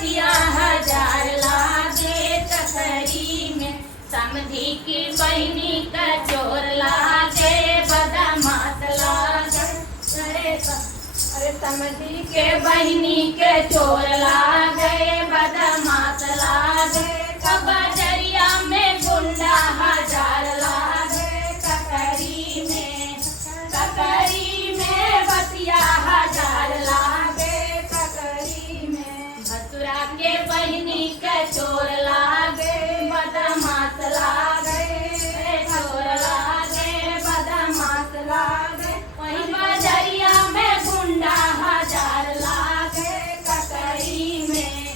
बतिया हजार लागे ककरी में, समधी की बहनी का चोर लागे बदमाश लागे। अरे समधी के बहनी के चोर लागे बदमाश लागे, बजरिया में गुंडा हजार लागे ककरी में, ककरी में बतिया हजार लागे ककरी में। भसुरा के बहनी के चोर लागे बदमाश लागे, चोर लागे बदमाश लागे, वही बजरिया में गुंडा हजार लागे ककरी में,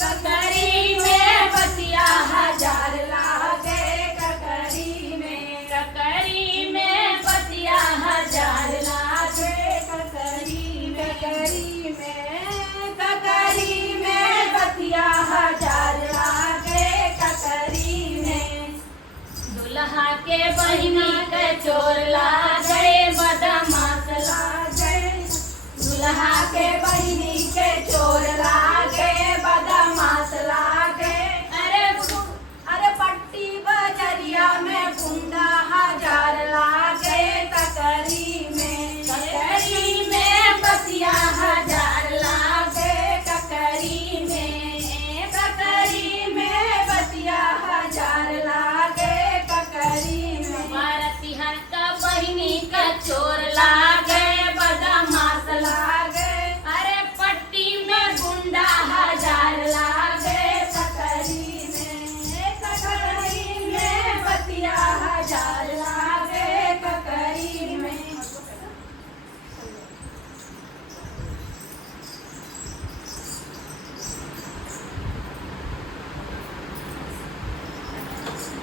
ककरी में बतिया हजार लागे ककरी में, ककरी में बतिया हजार लागे ककरी में, ककरी में, ककरी में बतिया हजार लागे ककरी में। दुल्हा के बहिनी के चोर लागे बदमाश लागे, दुल्हा के बहिनी